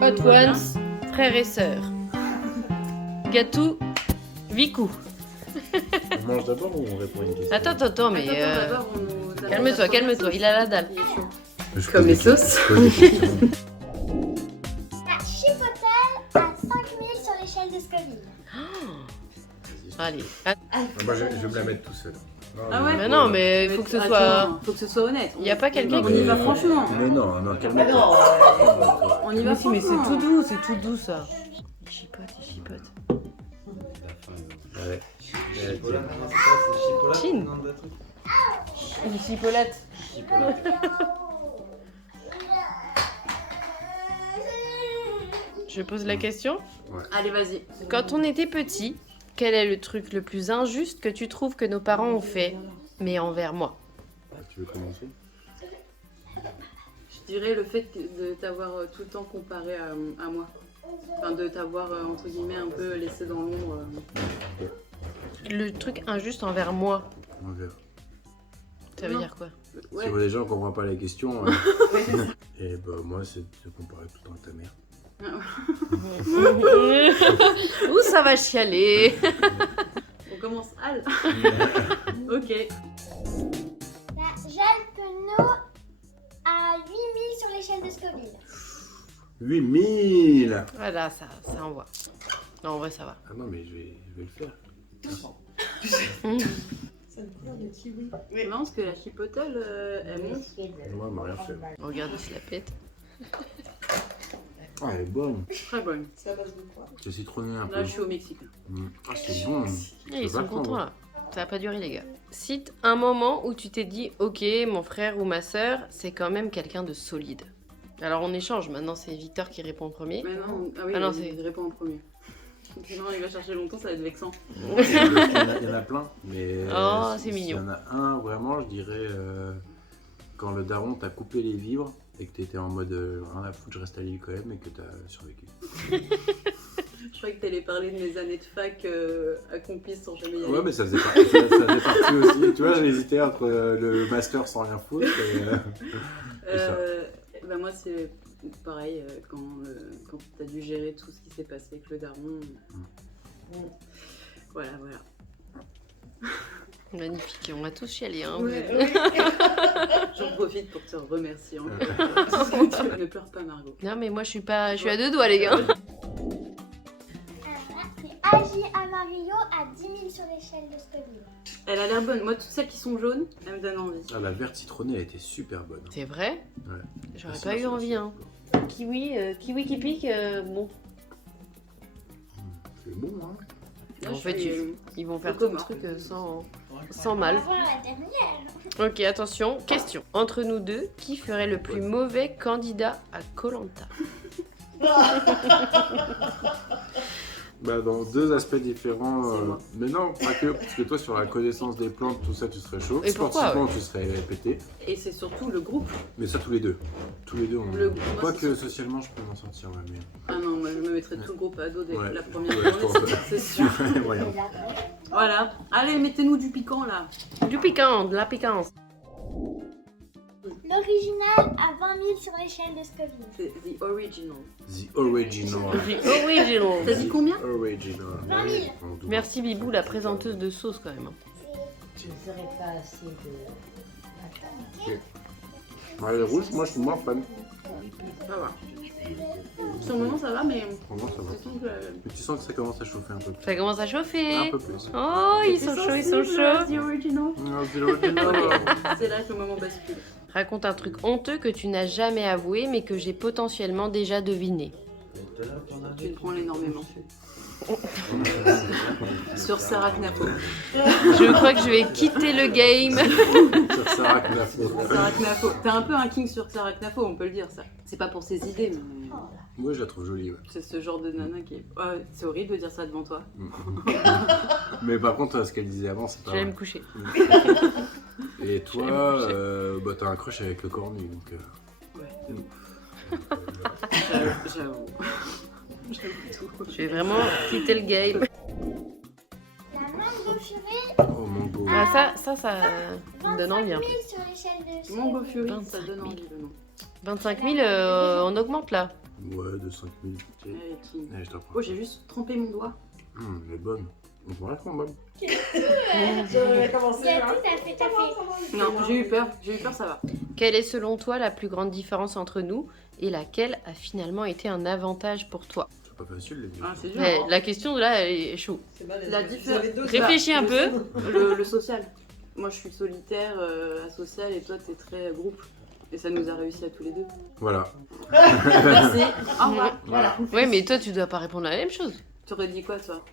Hot Ones, frères et sœurs. Gâteau, Vicou. On mange d'abord ou on répond à une question? Attends, mais calme-toi, il a la dalle. Comme les sauces. La Chipotle à 5000 sur l'échelle de Scoville. Allez. Moi, je vais me la mettre tout seul. Ah ouais? Mais non, mais il faut que ce soit... Faut que ce soit honnête. Il n'y a pas quelqu'un On qui... y va franchement. Mais non, calme-toi. On y va Mais si, mais franchement. c'est tout doux ça. Il chipote. Ouais. Chine. Il chipolate. Je pose la question. Allez, vas-y. Quand on était petit, quel est le truc le plus injuste que tu trouves que nos parents ont fait, mais envers moi? Tu veux commencer? Je dirais le fait de t'avoir tout le temps comparé à moi. Enfin, de t'avoir, entre guillemets, un peu laissé dans l'ombre. Le truc injuste envers moi, Envers. ça veut Non. dire quoi? Ouais. Si les gens ne comprennent pas la question, et bah moi c'est de comparer tout le temps à ta mère. Où ça va chialer? On commence. Al. Ok. La Jalpeno à 8000 sur l'échelle de Scoville. 8000. Voilà, ça envoie. Non, en vrai, ça va. Ah non mais je vais le faire. C'est marrant parce que la chipotle, elle monte. Moi elle m'a rien fait. Regarde, il se la pète. Ah elle est bonne. Très bonne. C'est citronné un peu. Là, je suis au Mexique. Ah c'est bon. Ils sont contents là. Ça va pas durer, les gars. Cite un moment où tu t'es dit, ok, mon frère ou ma sœur, c'est quand même quelqu'un de solide. Alors on échange. Maintenant, c'est Victor qui répond en premier. Mais non, ah oui, Ah non, il répond en premier. Sinon, il va chercher longtemps, ça va être vexant. Il y en a plein, mais Oh, c'est s'il mignon. y en a un vraiment, je dirais quand le daron t'a coupé les vivres et que t'étais en mode rien à foutre, je reste à l'île quand même et que t'as survécu. Je croyais que t'allais parler de mes années de fac accomplies sans jamais y aller. Ouais, mais ça faisait partie aussi. Tu vois, j'ai hésité entre le master sans rien foutre et ça. Bah moi, c'est pareil, quand t'as dû gérer tout ce qui s'est passé avec le daron. Voilà. Magnifique. On va tous chialer, hein. J'en profite pour te remercier encore. Ne pleure pas, Margot. Non, mais moi, je suis à deux doigts, les gars. Alors là, c'est Agi Amarillo à 10 000 sur l'échelle de Scoville. Elle a l'air bonne. Moi, toutes celles qui sont jaunes, elles me donnent envie. Ah, la verte citronnée, elle était super bonne. C'est vrai? Ouais. J'aurais Ah, pas c'est- eu c'est- envie, hein. Kiwi qui pique, bon. C'est bon, hein. Là, En je fait, suis- ils vont faire au tout le coma. truc sans On mal. va voir la dernière. Ok, attention, question. Entre nous deux, qui ferait le plus mauvais candidat à Koh-Lanta? Bah, dans deux aspects différents. C'est moi. Mais non, pas que. Parce que toi, sur la connaissance des plantes, tout ça, tu serais chaud. Et pourquoi, Sportivement, tu serais pété. Et c'est surtout le groupe. Mais ça, tous les deux. Tous les deux, on. Le- moi, Quoique c'est- socialement, je peux m'en sortir, ouais, mais. Ah non, moi je me mettrais tout le groupe à dos dès Ouais. la première Ouais, je journée, pense. c'est sûr. Voyons. Voilà. Allez, mettez-nous du piquant là. Du piquant, de la piquance. L'original à 20 000 sur l'échelle de Scoville. C'est the original. The original. The original. T'as dit combien? Original. 20 000. Merci Bibou, la présenteuse de sauce quand même. Je ne ferai pas assez de... Ouais, le rouge, moi, je suis moins fan. Ça va. Sur le moment ça va, mais Franchement, ça va. je sens que... Mais tu sens que ça commence à chauffer un peu plus. Ça commence à chauffer. Un peu plus. Oh, ils sont chauds, ils sont chauds. The original. Ah, the original. C'est là que le moment bascule. Raconte un truc honteux que tu n'as jamais avoué mais que j'ai potentiellement déjà deviné. Tu me prends énormément. Sur Sarah Knapo. Je crois que je vais quitter le game. Sur Sarah Knafo. Sarah Knapo. T'es un peu un king sur Sarah Knapo, on peut le dire ça. C'est pas pour ses idées, mais Moi, je la trouve jolie, ouais. c'est ce genre de nana qui est... Ouais, c'est horrible de dire ça devant toi. Mais par contre, ce qu'elle disait avant, c'est Je pas vais aller vrai. me coucher. Et Je vais me toi, coucher. bah, t'as un crush avec le cornu, donc... Ouais. J'avoue. J'avoue tout. Je vais vraiment quitter le game. La mangue Fury, Oh mon beau. Ah, ça me donne 25 envie. 000 Un peu. sur l'échelle de Mongo Fury. Fury, ça 25 donne 000. envie le nom. 25 000, on augmente là. Ouais, de 5 000. Allez, King. Allez, je t'en prends. Oh, j'ai juste trempé mon doigt. Elle est bonne. Donc voilà, comment bonne. J'aurais commencé Il y a là. tout à fait. Non, j'ai eu peur, ça va. Quelle est selon toi la plus grande différence entre nous et laquelle a finalement été un avantage pour toi? C'est pas facile les Ah, questions. c'est dur. Ouais, hein. la question là elle est chaud. C'est balèze. La Vous différence- avez deux Réfléchis un peu. Le social. Moi, je suis solitaire, asocial, et toi, t'es très groupe. Et ça nous a réussi à tous les deux. Voilà. Merci. Au revoir. Voilà. Ouais, mais toi tu dois pas répondre la même chose. T'aurais dit quoi, toi?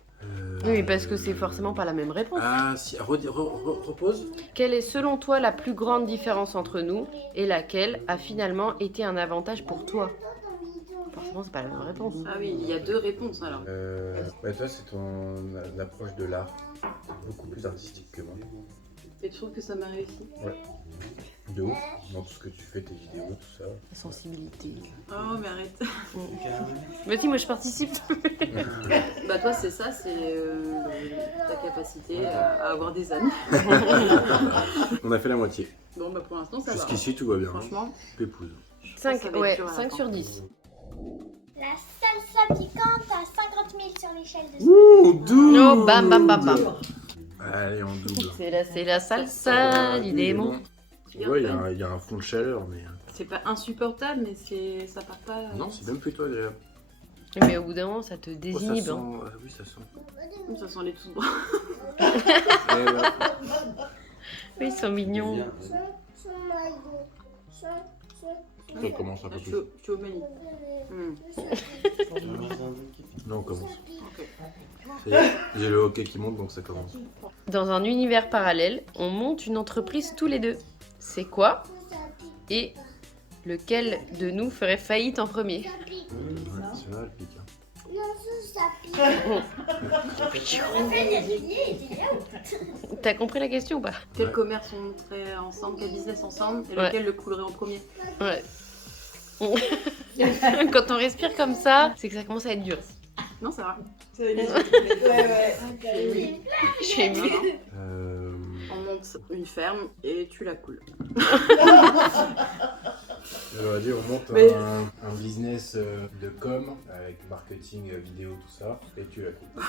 Oui, parce que c'est forcément pas la même réponse. Ah si, repose. Quelle est selon toi la plus grande différence entre nous et laquelle a finalement été un avantage pour toi? Forcément, c'est pas la même réponse. Ah oui, il y a deux réponses alors. Toi, c'est ton approche de l'art. Beaucoup plus artistique que moi. Et tu trouves que ça m'a réussi? De ouf. Dans tout ce que tu fais, tes vidéos, tout ça. La sensibilité. Oh, mais arrête. Vas-y, moi je participe. Bah, toi, c'est ça, c'est ta capacité à avoir des amis. On a fait la moitié. Bon, bah, pour l'instant, ça va. Jusqu'ici, tout va bien. Franchement, Pépouze. 5, ça va être ouais, dur à 5 la sur fin. 10. La salsa piquante à 50 000 sur l'échelle de Fury. Ouh, double. Oh, bam, bam, bam, bam. Allez, en double. C'est la salsa, l'idée est bon. Ouais, il y a un fond de chaleur, mais... C'est pas insupportable, mais ça part pas. Non, c'est même plutôt agréable. Mais au bout d'un moment, ça te Oh, ça désinhibe. sent... hein. Ah oui, ça sent. Ça sent les tous bras. Eh ouais. Oui, ils sont mignons. Ça commence un peu Je plus. suis au menu. Non, on commence. Ok. Ça y est, j'ai le hockey qui monte, donc ça commence. Dans un univers parallèle, on monte une entreprise tous les deux. C'est quoi? Et lequel de nous ferait faillite en premier? Ouais, c'est là, le pic. Hein. T'as compris la question ou pas? Quel Ouais. commerce on monterait ensemble, quel business ensemble, et Ouais. lequel le coulerait en premier? Ouais. Quand on respire comme ça, c'est que ça commence à être dur. Non, ça va. Ouais, ouais. Je suis émue. On monte une ferme et tu la coules. J'aurais dit, on monte Mais- un business de com avec marketing, vidéo, tout ça, et tu la coupes.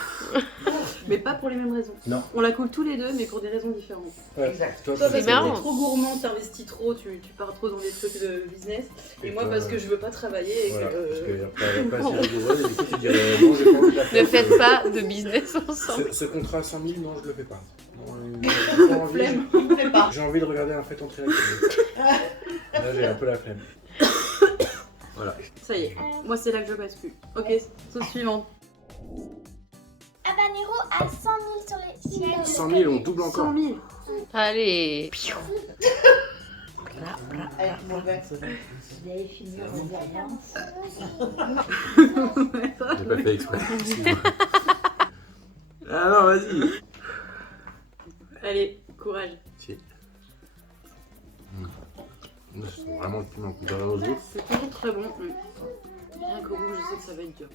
Mais pas pour les mêmes raisons. Non. On la coule tous les deux, mais pour des raisons différentes. Ouais, Exact. toi, Toi, C'est parce que marrant. t'es trop gourmand, t'investis trop, tu pars trop dans des trucs de business. Et moi, parce que je veux pas travailler et Voilà, que. parce que t'as pas assez rigoureuse, et du coup, tu dirais non, j'ai pas envie de la faire. Ne faites pas de business ensemble. Ce contrat à 100 000, non, je le fais pas. Non, j'ai pas envie, Flemme. Il me plaît pas. j'ai envie de regarder un fait entrer la télé. Là, j'ai un peu la flemme. Voilà. Ça y est, moi c'est là que je bascule. Ok, sauce suivante. Habanero à 100 000 sur l'échelle de 100 000, on double 100 encore. 000. Allez. Allez, mon gars. Vous avez fini vos alliances. J'ai pas fait exprès. Excuse-moi. Ah non, vas-y. Allez, courage. Si. C'est vraiment le piment comparé aux autres. C'est toujours très bon. Rien qu'au goût, je sais que ça va être dur.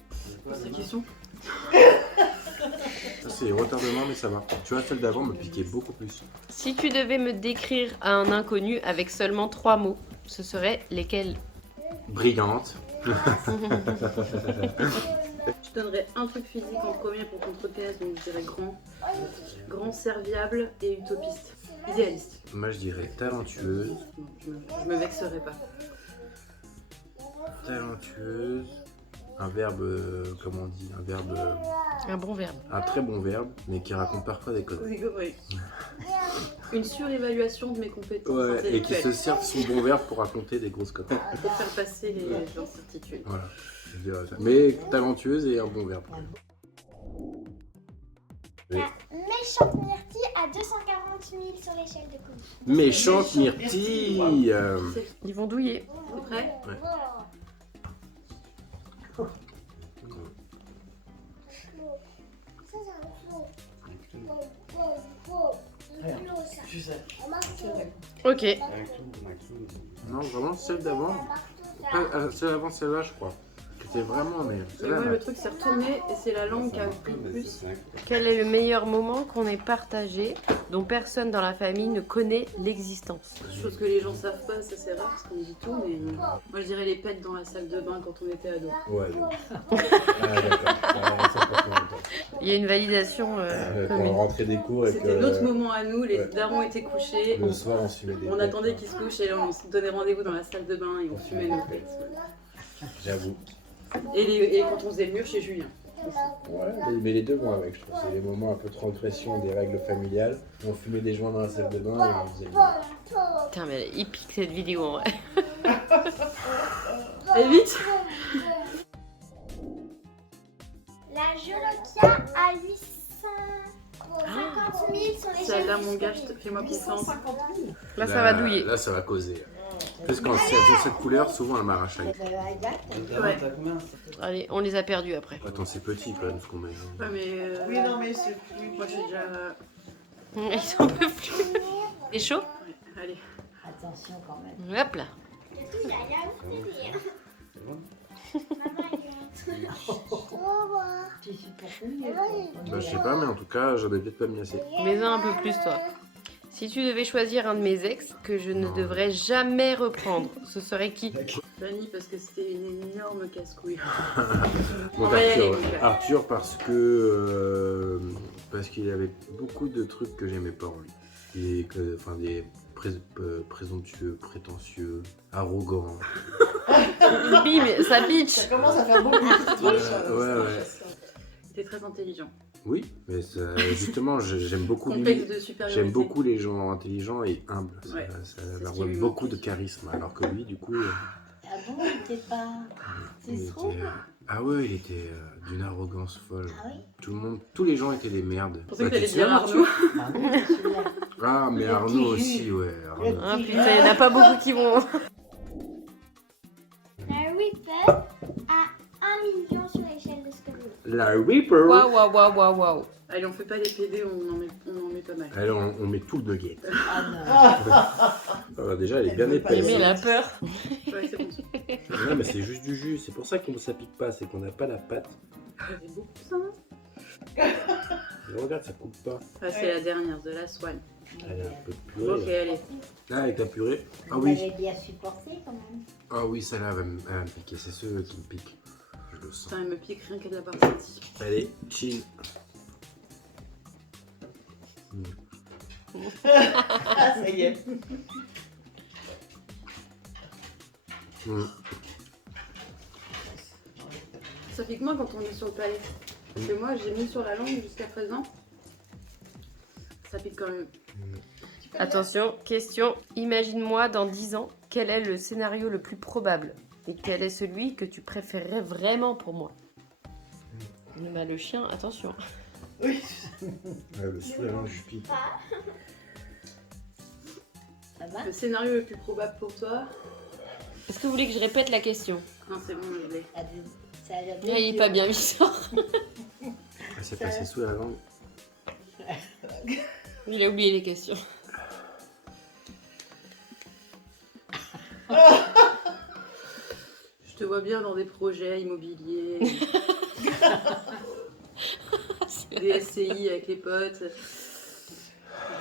Pose ta question. Ça, c'est retardement, mais ça va. Tu vois, celle d'avant me piquait beaucoup plus. Si tu devais me décrire à un inconnu avec seulement 3 mots, ce seraient lesquels? Brillante. Je donnerais un truc physique en premier pour qu'on te reconnaisse, donc je dirais grand, serviable et utopiste. Idéaliste. Moi, je dirais talentueuse. Non, je me vexerai pas. Talentueuse. Un verbe, comment on dit? Un verbe. Un bon verbe. Un très bon verbe, mais qui raconte parfois des conneries. Oui. Une surévaluation de mes compétences Ouais, et qui intellectuelles. se sert de son bon verbe pour raconter des grosses conneries. Pour faire passer les incertitudes. Voilà. Je dirais ça. Mais talentueuse et un bon verbe. Méchante myrtille à 240 000 sur l'échelle de Coulis. Méchante myrtille. Ils vont douiller. T'es prêt? Tu sais. Ok. Non, vraiment, celle d'avant. Celle d'avant, celle-là, je crois. Que C'est vraiment, mais Mais celle-là, moi, là. le truc s'est retourné et c'est la langue qui a pris le plus. Quel est le meilleur moment qu'on ait partagé dont personne dans la famille ne connaît l'existence? Chose que les gens savent pas, ça c'est rare parce qu'on dit tout, mais moi je dirais les pets dans la salle de bain quand on était ado. Ouais, donc. Ah, d'accord. Ah, ça passe longtemps. Il y a une validation Quand on commune. rentrait des cours et C'était que notre moment à nous, les ouais. darons étaient couchés, le soir, on fumait des on pets, attendait quoi. qu'ils se couchent et on se donnait rendez-vous dans la salle de bain et on fumait nos pets. J'avoue. Et quand on faisait le mur chez Julien. Ouais, mais les deux vont avec, je trouve. C'est les moments un peu de transgression des règles familiales. On fumait des joints dans la salle de bain et on faisait le mur. Putain, mais elle est épique cette vidéo en vrai. Allez vite. La Jolokia a 850 000 sur l'échelle Celle-là, du mon gars, Scoville. fais-moi confiance. 850 000. Là, ça va douiller. Là, ça va causer. Parce qu'en elles ont cette couleur, souvent elles m'arrachent la gueule. Ouais. Allez, on les a perdus après. Attends, c'est petit quand même ce qu'on met. Ouais, mais Oui, non, mais c'est plus. moi j'ai déjà. Ils sont un peu plus. C'est chaud? Ouais, allez. Attention quand même. Hop là. Il a ouvert. Maman, elle est Au revoir. Tu supportes mieux. Bah, je sais pas, mais en tout cas, j'en ai peut-être pas mis assez. Mets-en un peu plus, toi. Si tu devais choisir un de mes ex que je ne Non. devrais jamais reprendre, ce serait qui? Fanny, parce que c'était une énorme casse-couille. Donc On va y aller, Arthur, mon gars. Arthur parce qu'il avait beaucoup de trucs que j'aimais pas en lui. Enfin des présomptueux, prétentieux, arrogants. Bim, ça bitch. Ça commence à faire beaucoup de Ouais. Il était très intelligent. Oui, mais ça, justement, j'aime beaucoup Complexe lui. de supériorité. J'aime beaucoup les gens intelligents et humbles. Ça, Ouais, ça c'est leur ce qui donne lui beaucoup manque. de charisme. Alors que lui, du coup, Ah bon, il était pas. il C'est trop. était, ah ouais, il était d'une arrogance folle. Ah oui. Tous les gens étaient des merdes. Je pensais que Bah, t'allais tu dire sais, Arnaud. Ah oui, celui-là. Ah, mais Le Arnaud petit aussi, jus. ouais. Arnaud. Ah putain, il n'y en a pas beaucoup qui vont. La Reaper a 1 million sur l'échelle de Scoville. La Reaper. Waouh, waouh, waouh, waouh, waouh. Allez, on fait pas les PD, on en met pas mal. Alors, on met tout le nugget. Ah non. Alors, déjà, elle est bien Elle veut pas Mais épaisse. elle a peur. Ouais, c'est bon. Non, mais c'est juste du jus. C'est pour ça qu'on ça pique pas. C'est qu'on n'a pas la pâte. C'est beaucoup ça. Et regarde, ça coupe pas. Ah, c'est la dernière, de la Swan. Elle a un peu de Ok, purée. allez. Là, avec la purée. Ah Vous oui. avez bien supporté quand même. Ah oui, celle-là, elle va me piquer. C'est ceux qui me piquent. Je le sens. Putain, elle me pique rien qu'à l'avoir senti. Allez, chill. Ah, ça y est. Mm. Ça pique moins quand on est sur le palais. Parce que moi, j'ai mis sur la langue jusqu'à présent. Ça pique quand même. Attention, question. Imagine-moi dans 10 ans, quel est le scénario le plus probable? Et quel est celui que tu préférerais vraiment pour moi? Bah, le chien, attention. Oui. Le sourire, je pique. Ça va? Le scénario le plus probable pour toi? Est-ce que vous voulez que je répète la question? Non, c'est bon, je l'ai. Ça a l'air Ah, il est pas bien, Victor. Elle s'est passée sous la langue. Il a oublié les questions. Je te vois bien dans des projets immobiliers, des SCI avec les potes,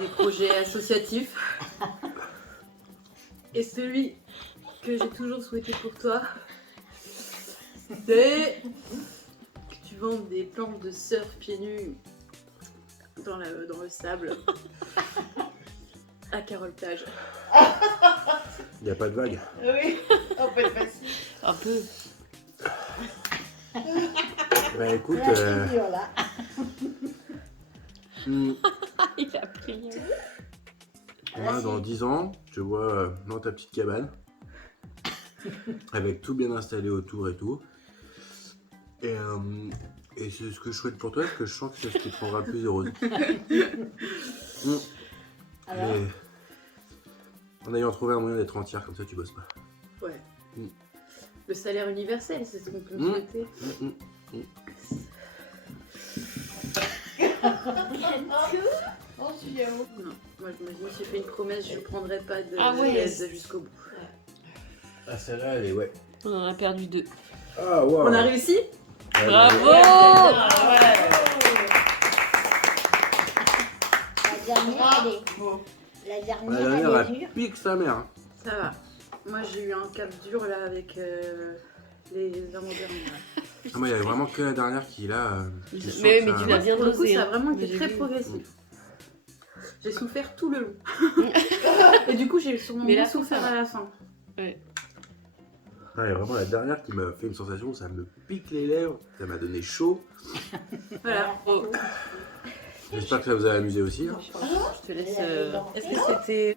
des projets associatifs. Et celui que j'ai toujours souhaité pour toi, c'est que tu vendes des planches de surf pieds nus dans le sable à Carole-Plage. Il n'y a pas de vague. Oui. On peut être facile. Un peu. Bah écoute, La figure là. Il a pris. moi, dans 10 ans, je vois dans ta petite cabane, avec tout bien installé autour et tout. Et c'est ce que je souhaite pour toi, parce que je sens que c'est ce qui te rendra plus heureuse. Alors, Et en ayant trouvé un moyen d'être entière, comme ça tu bosses pas. Ouais. Mm. Le salaire universel, c'est ce qu'on peut Mm. souhaiter. Oh, Julien. Non, moi je me suis fait une promesse, je prendrai pas de Ah ouais. l'aide jusqu'au bout. Ah celle-là, elle est ouais. On en a perdu 2. Ah, wow. On a réussi? Bravo! Ah ouais. La dernière, elle est. Bon. La La dernière, dernière, elle est elle dure. pique sa mère. Ça va. Moi j'ai eu un cap dur là avec les inventaires. Ah, moi, il y avait vraiment que la dernière qui, là. je sens Mais que ça- tu l'as bien Pour le coup, dosé. ça a hein. vraiment Mais été j'ai très vu. progressif. J'ai souffert tout le long. Et du coup, j'ai sûrement Mais moins la fin, souffert ça va. à la fin. Ah, il y a vraiment la dernière qui m'a fait une sensation, ça me pique les lèvres, ça m'a donné chaud. Voilà. Oh, J'espère que ça vous a amusé aussi. Hein. je te laisse. Elle a des dents. Est-ce que c'était